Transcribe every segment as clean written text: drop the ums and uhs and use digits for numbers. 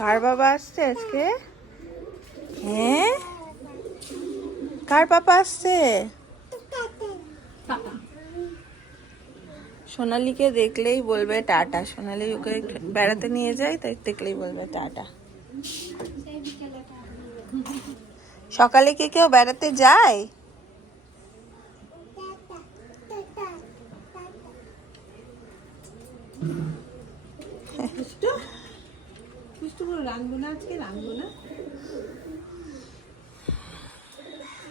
কার বাবা আসছে আজকে? হ্যাঁ, কার পাপা আসছে? সোনালীকে দেখলেই বলবে টাটা। সোনালী ওকে বেড়াতে নিয়ে যায়, তাই দেখলেই বলবে টাটা। সকালে কি কেউ বেড়াতে যায়? রাখবো না, আজকে রাখবো না,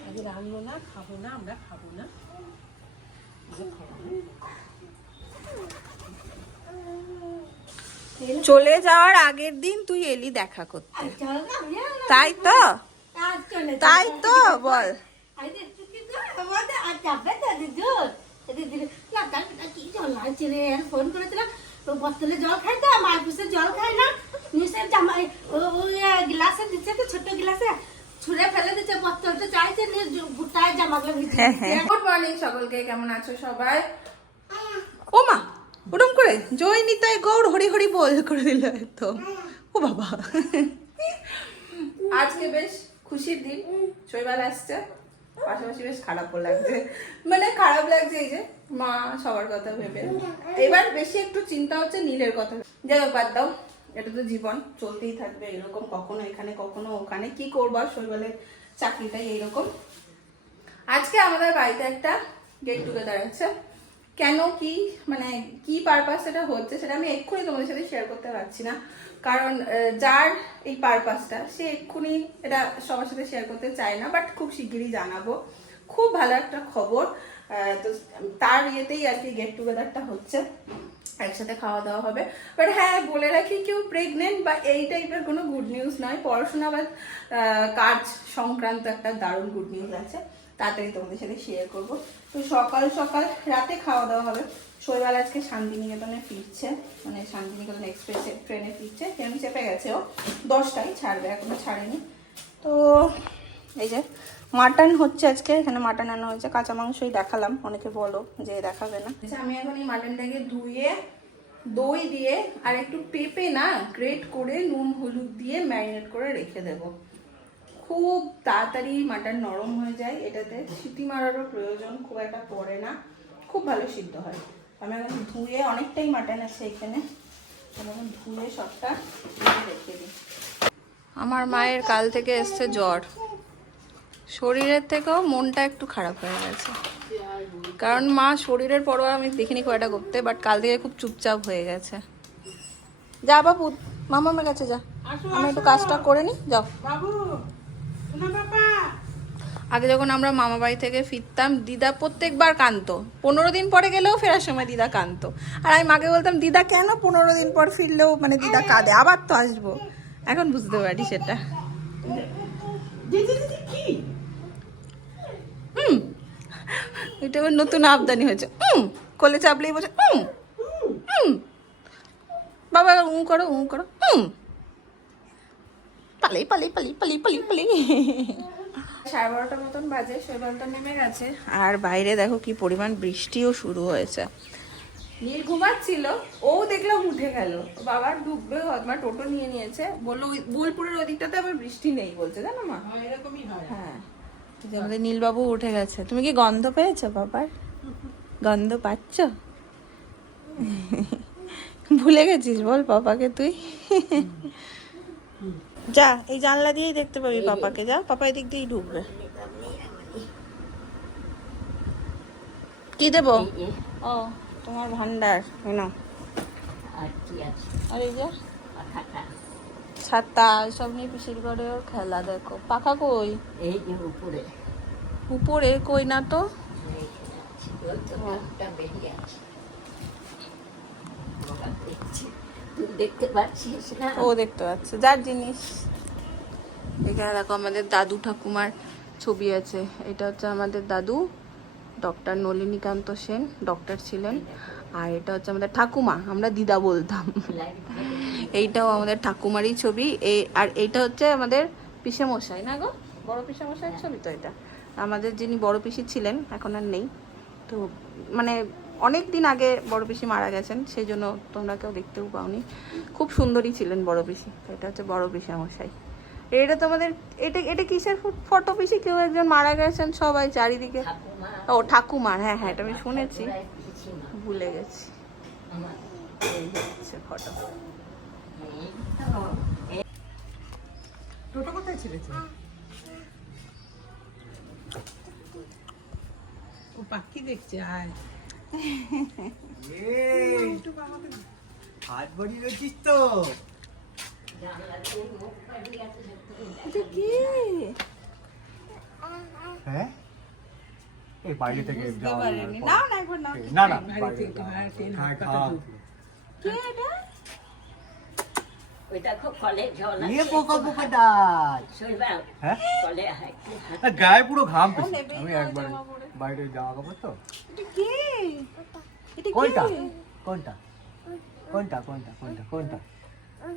আজকে রাখবো না, খাবো না, আমরা খাবো না। চলে যাওয়ার আগের দিন তুই এলি দেখা করতে, তাই তো? তাই তো বল। ফোন করেছিলাম বোতলে জল খাইতাম, আর পিসে জল খাই না, নিশ্চয় জামা গ্লাসে দিচ্ছে তো, ছোট গ্লাসে ছুঁড়ে ফেলে দিচ্ছে বোতলটা, চাইছে নিয়ে গোটায় জামাগুলো ভিজে। গুড মর্নিং সকলকে, কেমন আছো সবাই? ও মা, ওরম করে জয় নিতাই গৌর হরি হরি বল করে দিল তো। ও বাবা, আজকে বেশ খুশির দিন, শৈবাল আসছে, পাশাপাশি বেশ খারাপও লাগছে। মানে খারাপ লাগছে এই যে মা সবার কথা ভেবে, এবার বেশি একটু চিন্তা হচ্ছে নীলের কথা। যাই হোক, বাদ দাও, এটা তো জীবন, চলতেই থাকবে এরকম, কখনো এখানে কখনো ওখানে। কি করবো, শৈবালের চাকরিটাই এইরকম। আজকে আমাদের বাড়িতে একটা গেট টুগেদার আছে। কেন, কি মানে কি পারপাস এটা হচ্ছে, সেটা আমি এক্ষুনি তোমাদের সাথে শেয়ার করতে পারছি না, কারণ যার এই পারপাসটা সে এক্ষুনি এটা সবার সাথে শেয়ার করতে চায় না, বাট খুব শিগগিরই জানাবো। খুব ভালো একটা খবর, তো তার ইয়েতেই আর কি গেট টুগেদারটা হচ্ছে, একসাথে খাওয়া দাওয়া হবে। বাট হ্যাঁ, বলে রাখি, কেউ প্রেগনেন্ট বা এই টাইপের কোনো গুড নিউজ নয়, পড়াশোনা বা কাজ সংক্রান্ত একটা দারুণ গুড নিউজ আছে, তাড়াতাড়ি তোমাদের সাথে শেয়ার করবো। তো সকাল সকাল রাতে খাওয়া দাওয়া হবে। শৈবাল আজকে শান্তিনিকেতনে ফিরছে, মানে শান্তিনিকেতন এক্সপ্রেসে ট্রেনে ফিরছে, ট্রেন চেপে গেছে, ও 10টায় ছাড়বে, এখনো ছাড়েনি। তো এই যে মাটন হচ্ছে আজকে, এখানে মাটন আনা হয়েছে, কাঁচা মাংসই দেখালাম, অনেকে বলো যে দেখাবে না। আমি এখন এই মাটনটাকে ধুয়ে দই দিয়ে আর একটু পেঁপে না গ্রেট করে নুন হলুদ দিয়ে ম্যারিনেট করে রেখে দেবো। খুব তাড়াতাড়ি মাটন নরম হয়ে যায়, এটাতে সিটি মারারও প্রয়োজন খুব একটা পড়ে না, খুব ভালো সিদ্ধ হয়। আমি এখন ধুয়ে, অনেকটাই মাটন আছে এখানে, আমি এখন ধুয়ে সবটা রেখে দিই। আমার মায়ের কাল থেকে এসছে জ্বর, শরীরের থেকেও মনটা একটু খারাপ হয়ে গেছে, কারণ মা শরীরের পরও আমি দেখিনি কয়টা করতে, বাট কাল থেকে খুব চুপচাপ হয়ে গেছে। যা বাবু, মামার কাছে যা, আমি একটু কাজটা করে নি, যাও বাবু। আগে যখন আমরা মামা বাড়ি থেকে ফিরতাম, দিদা প্রত্যেকবার কাঁদতো, 15 দিন পরে গেলেও ফেরার সময় দিদা কাঁদতো। আর আমি মাকে বলতাম, দিদা কেন 15 দিন পর ফিরলেও মানে দিদা কাঁদে, আবার তো আসবো। এখন বুঝতে পারি সেটা। এটা আবার নতুন আবদানি হয়েছে, কোলে চাপলেই বলছে বাবা করো করো, পালাই পালাই পালি পালি পালি পালি। 12:30 মতন বাজে, শৈবালটা নেমে গেছে, আর বাইরে দেখো কি পরিমাণ বৃষ্টিও শুরু হয়েছে। নীল ঘুমাচ্ছিল, ও দেখলাম উঠে গেল, বাবার ডুববে, মা টোটো নিয়ে নিয়েছে, বললো বোলপুরের ওই দিকটাতে আবার বৃষ্টি নেই বলছে, জানো মা? এরকমই হয়। হ্যাঁ, আমাদের নীলবাবু উঠে গেছে। তুমি কি গন্ধ পেয়েছো বাবার? গন্ধ পাচ্ছ? ভুলে গেছিস বল পাপাকে তুই? যা, এই জানলা দিয়েই দেখতে পাবি পাপাকে, যা, পাপা এদিক দিয়েই ঢুকবে। কি দেবো? ও তোমার ভান্ডার, এনো। আর এই যে ছাতা, সব নিয়ে পিসির ঘরে ওর খেলা, দেখো। পাখা কই? এই যে উপরে, উপরে কই না তো। দেখতে পাচ্ছিস না? ও দেখতে পাচ্ছে, যার জিনিস। এখানে দেখো আমাদের দাদু ঠাকুমার ছবি আছে, এটা হচ্ছে আমাদের দাদু ডক্টর নলিনীকান্ত সেন, ডক্টর ছিলেন। আর এটা হচ্ছে আমাদের ঠাকুমা, আমরা দিদা বলতাম। এইটাও আমাদের ঠাকুমারই ছবি। আর এইটা হচ্ছে আমাদের পিসে মশাই, না গো, বড় পিসে মশাইয়ের ছবি তো এটা। আমাদের যিনি বড় পিসি ছিলেন এখন আর নেই, তো মানে অনেক দিন আগে বড় পিসি মারা গেছেন, সেই জন্য তোমরা কেউ দেখতেও পাওনি। খুব সুন্দরী ছিলেন বড় পিসি। এটা হচ্ছে বড় পিসি মশাই। এটা তোমাদের এটা এটা কিসের ফটো পিসি? কেউ একজন মারা গেছেন সবাই চারিদিকে। ও ঠাকুমার, হ্যাঁ হ্যাঁ, এটা আমি শুনেছি, ভুলে গেছি। এই হচ্ছে ফটো। টোটো কোথায় ছেড়েছে? ও পাখি দেখছে। আয় হাত বড়ি রয়েছিস তো। হ্যাঁ এই বাইরে থেকে না না একবার না। না না গায়ে পুরো ঘাম পেয়েছে। আমি একবার বাইরে জামা কাপড় তো। কোনটা কোনটা কোনটা কোনটা কোনটা কোনটা?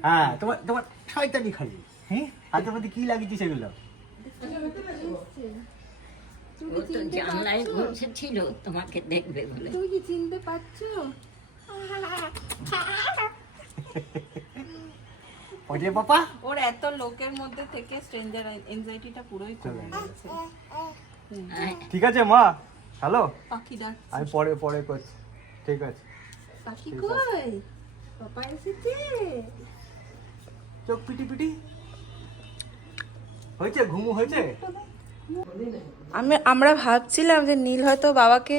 হ্যাঁ তোমার তোমার শয়তানি খালি। হ্যাঁ হাতের মধ্যে কি লাগিয়েছি সেগুলো? ও তো জানলায় বসেছিল তোমাকে দেখবে বলে। তুমি কি চিনতে পারছো? ওরে বাবা, ওর এত লোকের মধ্যে থেকে স্ট্রেঞ্জার এনজাইটিটা পুরোই কমে গেছে। ঠিক আছে মা, হ্যালো, পাখি ডাক। আমি পরে পরে করছি। ঠিক আছে। পাখি কই? পাপা এসেছে। চোখ পিটি পিটি হয়েছে, ঘুমু হয়েছে। আমরা ভাবছিলাম যে নীল হয়তো বাবাকে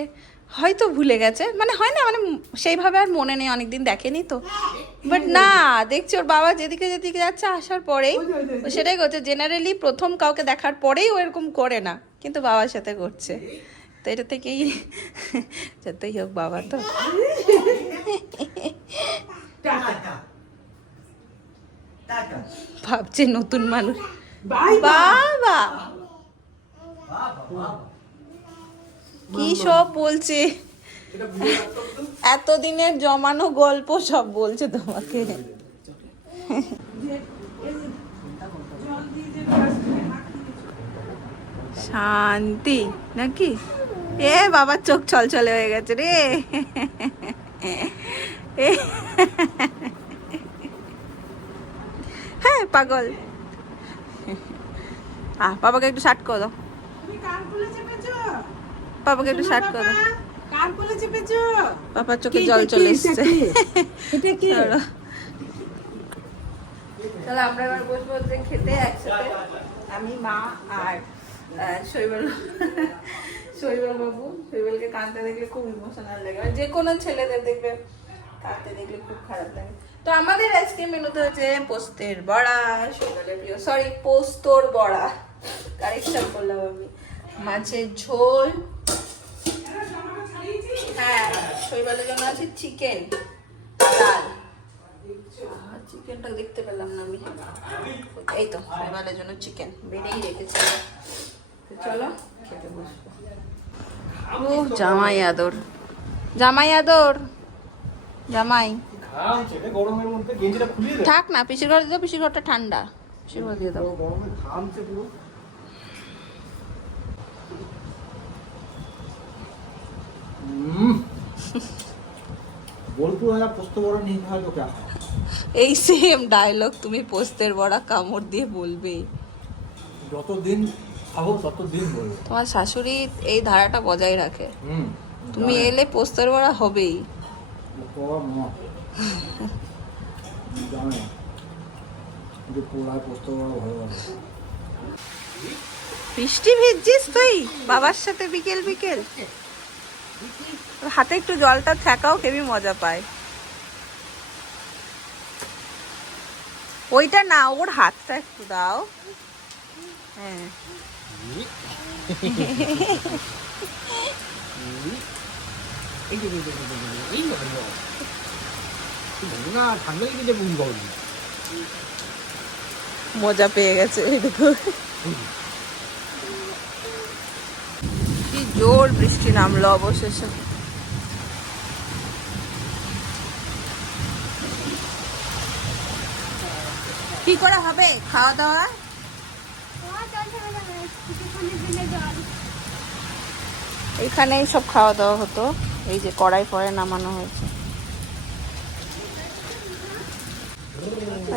হয়তো ভুলে গেছে, মানে হয় না, মানে সেইভাবে আর মনে নেই, অনেকদিন দেখেনি তো। বাট না, দেখছি ওর বাবা যেদিকে যেদিকে যাচ্ছে আসার পরেই ও সেটাই করছে। জেনারেলি প্রথম কাউকে দেখার পরেই ও এরকম করে না, কিন্তু বাবার সাথে করছে। তো এটা থেকেই যতই হোক বাবা তো। ভাবছে নতুন মানুষ। বাবা কি সব বলছে, এতদিনের জমানো গল্প সব বলছে তোমাকে। শান্তি নাকি? এ বাবার চোখ ছলছলে হয়ে গেছে রে। হ্যাঁ পাগল। বাবাকে একটু শার্ট করে দাও, বাবাকে একটু শার্ট করে দাও। কার কোলে চেপেছো? বাবার চোখে জল চলে এসছে। এটা কি? তাহলে আমরা এবার বসবো খেতে একসাথে, আমি, মা আর শৈবাল। শৈবাল বাবু, শৈবালকে কাঁদতে দেখলে খুব ইমোশনাল লাগে, যে কোনো ছেলেদের দেখবে কাঁদতে দেখলে খুব খারাপ লাগে। তো আমাদের আজকে মেনুতে হচ্ছে পোস্তের বড়া, শৈবালের প্রিয়, সরি পোস্তর বড়া, কারেকশন করলাম আমি, মাছের ঝোল, হ্যাঁ শৈবালের জন্য আছে চিকেন, ডাল। চিকেনটা দেখতে পেলাম না আমি, এই তো শৈবালের জন্য চিকেন বেড়েই রেখেছি। চলো খেতে বসবো। ও জামাই আদর, জামাই আদর, জামাই গরমের মধ্যে গেঞ্জিটা খুলিয়ে দে। থাক না, পিসির ঘরে দিয়ে, পিসির ঘরটা ঠান্ডা, পিসির ঘর দিয়ে দাও। গরমে ঘামছে পুরো। बोल तू आया पोस्त बड़ा नहीं खाया तो क्या खाया? এই সেম ডায়লগ তুমি পোস্তের বড়া কামড় দিয়ে বলবে। যতদিন খাবো ততদিন বলবো। তোমার শাশুড়ি এই ধারাটা বজায় রাখে, তুমি এলে পোস্তের বড়া হবেই। তোর মা জানে যে পোলায় পোস্ত বড়া ভালো লাগে। বৃষ্টি ভিজছিস তুই বাবার সাথে বিকেল বিকেল? হাতে একটু জলটা থাকাও হেবি মজা পায়। ওইটা না, ওর হাতটা একটু দাও। হ্যাঁ মজা পেয়ে গেছে, কি জোর বৃষ্টি নামলো অবশেষে। কি করে হবে খাওয়া দাওয়া? এখানেই সব খাওয়া দাওয়া হতো, এই যে কড়াই পরে নামানো হয়েছে।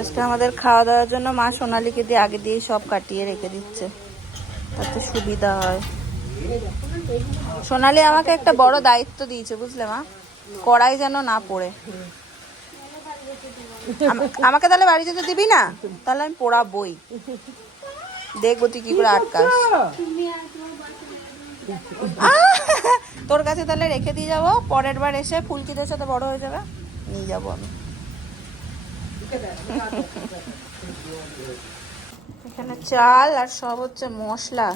আজকে আমাদের খাওয়া দাওয়ার জন্য মা সোনালীকে দিয়ে আগে দিয়ে সব কাটিয়ে রেখে দিচ্ছে, তাতে সুবিধা হয়। সোনালী আমাকে একটা বড় দায়িত্ব দিয়েছে, বুঝলে মা, কড়াই যেন না পড়ে। আমাকে তাহলে বাড়ি যেতে দিবি না? তাহলে আমি পোড়াবই, দেখবো তুই কি করে আটকাস। তোর কাছে তাহলে রেখে দিয়ে যাবো, পরের বার এসে ফুলকিদের সাথে বড় হয়ে যাবে, নিয়ে যাবো আমি। এখানে চাল আর সব হচ্ছে মশলা,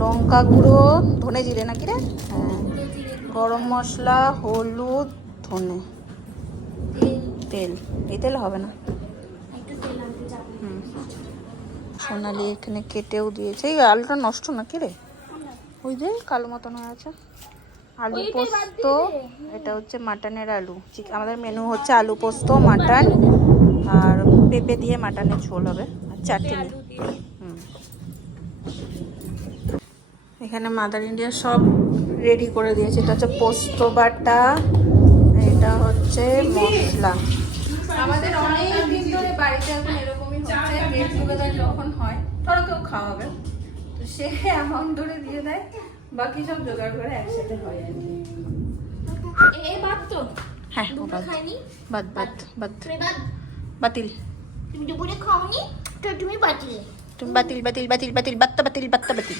লঙ্কা গুঁড়ো, ধনে জিরে নাকি রে, হ্যাঁ, গরম মশলা, হলুদ, ধনে, তেল। এই তেল হবে না। সোনালি এখানে কেটেও দিয়েছে। এই আলুটা নষ্ট নাকি রে? ওই যে কালো মতন হয়ে আছে। আলু পোস্ত, এটা হচ্ছে মাটনের আলু। আমাদের মেনু হচ্ছে আলু পোস্ত, মাটন আর পেঁপে দিয়ে মাটনের ঝোল হবে আর চাটনি। এখানে মাদার ইন্ডিয়া সব রেডি করে দিয়েছে। এটা হচ্ছে পোস্ত বাটা, এটা হচ্ছে মশলা। আমাদের অনেক দিন ধরে বাড়িতে এখন এরকমই হচ্ছে, গেট টুগেদার যখন হয় ধরো কেউ খাওয়াবে তো সে অ্যামাউন্ট ধরে দিয়ে দেয়, বাকি সব জোগাড় করে একসাথে হয় আর কি। এই ভাত তো হ্যাঁ, দুপুরে খাইনি। বাদ বাদ বাদ, তুমি বাদ, বাতিল। তুমি দুপুরে খাওনি তো তুমি বাতিল। তুমি বাতিল বাতিল বাতিল বাতিল বাত্তা বাতিল বাত্তা বাতিল।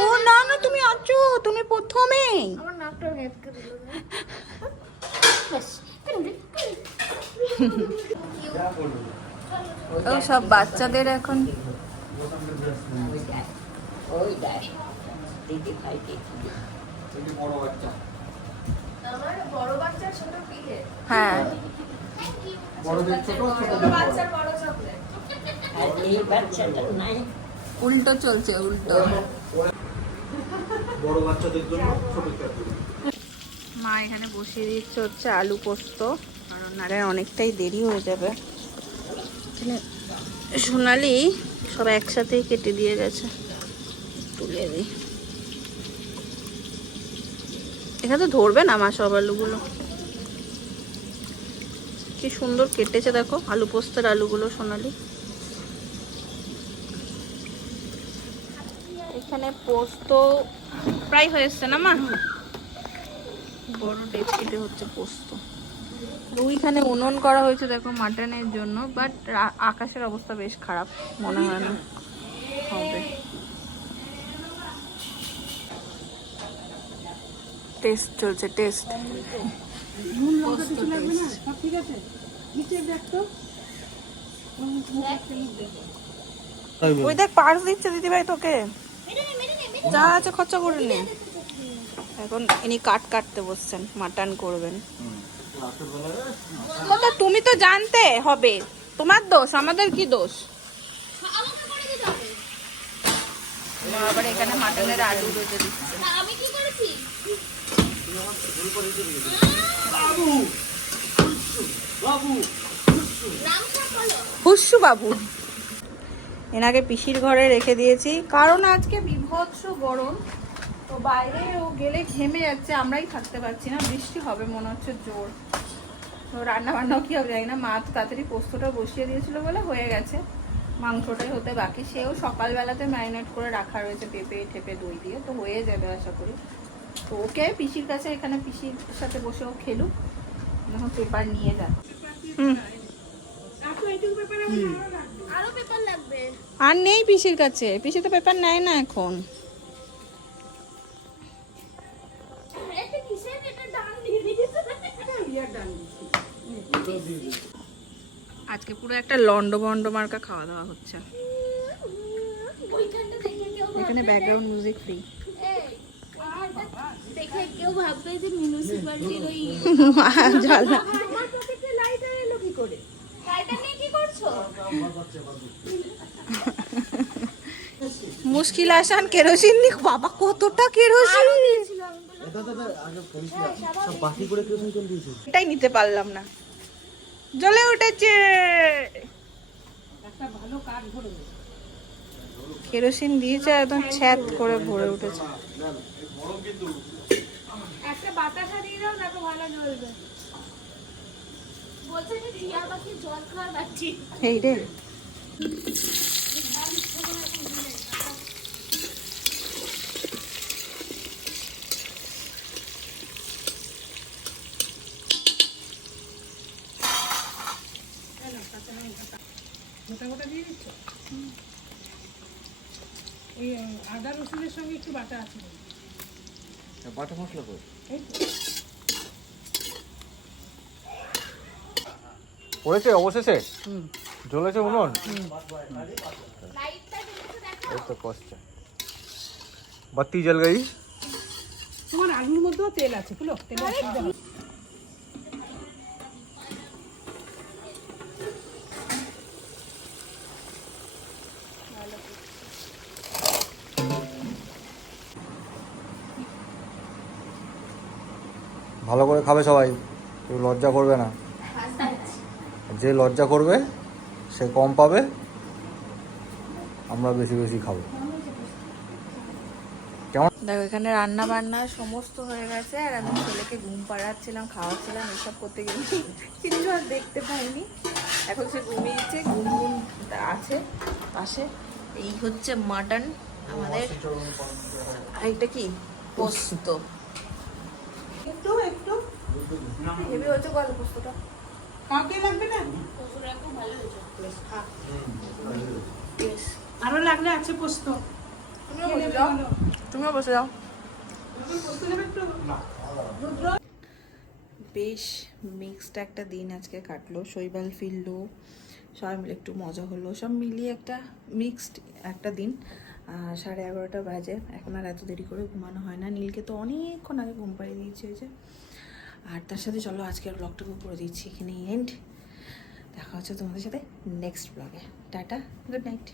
ও না না, তুমি আছো, তুমি প্রথমে। আমার নাকটা হেড করে দিল বাস। ও সব বাচ্চাদের এখন ওই দেখ দিদি ভাইকে বড় বাচ্চা ছোট পিঠে, হ্যাঁ বাচ্চার বড় চকলেট। আর এই বাচ্চাটা নাই। উল্টো চলছে, উল্টো। বড় বাচ্চাদের জন্য ছোট চকলেট। মা এখানে বসিয়ে দিচ্ছে হচ্ছে আলু পোস্ত, কারণ নারে অনেকটাই দেরি হয়ে যাবে। এখানে সোনালি সব একসাথেই কেটে দিয়ে গেছে, তুলে দিই। এখানে তো ধরবে না মা সব আলুগুলো, কি সুন্দর কেটেছে দেখো আলু পোস্তের আলুগুলো সোনালি। এখানে পোস্ত প্রায় হয়ে এসছে না মা, বড় ডেকচিতে হচ্ছে পোস্ত। ওইখানে উনুন করা হয়েছে দেখো মাটনের জন্য, বাট আকাশের অবস্থা বেশ খারাপ, মনে হয় না হবে। টেস্ট চলছে, টেস্ট। ওই দেখ পার্স দিচ্ছে দিদিভাই তোকে, যা আছে খরচা করে নে। এখন ইনি কাটতে বসছেন, মাটন করবেন। তুমি তো জানতে হবে, তোমার দোষ, আমাদের কি দোষ? আবার এখানে মাটনের আলু রয়েছে দিচ্ছে। আমি কি করেছি? হুস্সু বাবু এনাকে পিসির ঘরে রেখে দিয়েছি, কারণ আজকে বিভৎস গরম, তো বাইরে ও গেলে ঘেমে যাচ্ছে, আমরাই থাকতে পারছি না। বৃষ্টি হবে মনে হচ্ছে জোর, তো রান্না বান্নাও কি হবে জানি না। মা তো তাড়াতাড়ি পোস্তটা বসিয়ে দিয়েছিল বলে হয়ে গেছে, মাংসটাই হতে বাকি। সেও সকালবেলাতে ম্যারিনেট করে রাখা রয়েছে পেঁপে ঠেপে দই দিয়ে, তো হয়ে যাবে আশা করি। তো ওকে পিসির কাছে, এখানে পিসির সাথে বসেও খেলুক। এখন পেপার নিয়ে যাচ্ছে। আরো পেপার লাগবে। আর নেই পিসির কাছে, পিসি তো পেপার নেয় না এখন। এটা কিসের, এটা ডান দিয়ে দিয়েছে। আজকে পুরো একটা লন্ড বন্ড মার্কা খাওয়া দাওয়া হচ্ছে। ওইখানটা দেখে কেউ এখানে ব্যাকগ্রাউন্ড মিউজিক ফ্রি। দেখে কেউ ভাববে যে মিউনিসিপালিটির ওই জ্বালা। আমার পকেটে লাইটার এলো কি করে? লাইটার নিয়ে কি করছো? মুশকিল আসান কেরোসিন নি, বাবা কতটা কেরোসিন, এটাই নিতে পারলাম না, জ্বলে উঠেছে। কেরোসিন দিয়েছে একদম ছ্যাদ করে ভরে উঠেছে। একটা বাতাসা দিয়ে দাও না তো ভালো জ্বলবে। বলছে যে টিয়া পাখি জল খাওয়া পাচ্ছি। এই রে গোটা গোটা দিয়ে দিচ্ছ? এই আদা রসুনের সঙ্গে একটু বাটা আছে। বাটা মশলা করে এই তো। পড়েছে অবশেষে জ্বলেছে উনুন এই তো কষছে বাতি জ্বল গই তোমার আলুর মধ্যেও তেল আছে বুঝলো, তেল অসুবিধা হবে। ভালো করে খাবে সবাই, কেউ লজ্জা করবে না। যে লজ্জা করবে সে কম পাবে, আমরা বেশি বেশি খাবো। দেখো এখানে রান্না বান্না সমস্ত হয়ে গেছে, আর আমি ছেলেকে ঘুম পাড়াচ্ছিলাম, খাওয়াচ্ছিলাম, এসব করতে গেলে কিছু আর দেখতে পাইনি। এখন সে ঘুমিয়েছে, ঘুম আছে পাশে। এই হচ্ছে মাটন আমাদের, আর এটা কি পোস্ত। একটু একটু হেভি হচ্ছে গল্প পোস্তটা। কাউকে লাগবে না? Yes. আরো লাগলে আছে পোস্ত। তুমিও বসে যাও। পোস্ত নেবে একটু? বেশ মিক্সড একটা দিন আজকে কাটলো, শৈবাল ফিরলো, সবাই মিলে একটু মজা হলো, সব মিলিয়ে একটা মিক্সড একটা দিন। 11:30 বাজে, এখন আর এত দেরি করে ঘুমানো হয় না। নীলকে তো অনেকক্ষণ আগে ঘুম পাড়িয়ে দিয়েছে হয়েছে। আর তার সাথে চলো আজকের ব্লগটুকু করে দিচ্ছি এখানে এন্ড। দেখা হচ্ছে তোমাদের সাথে নেক্সট ব্লগে। Tata, good night.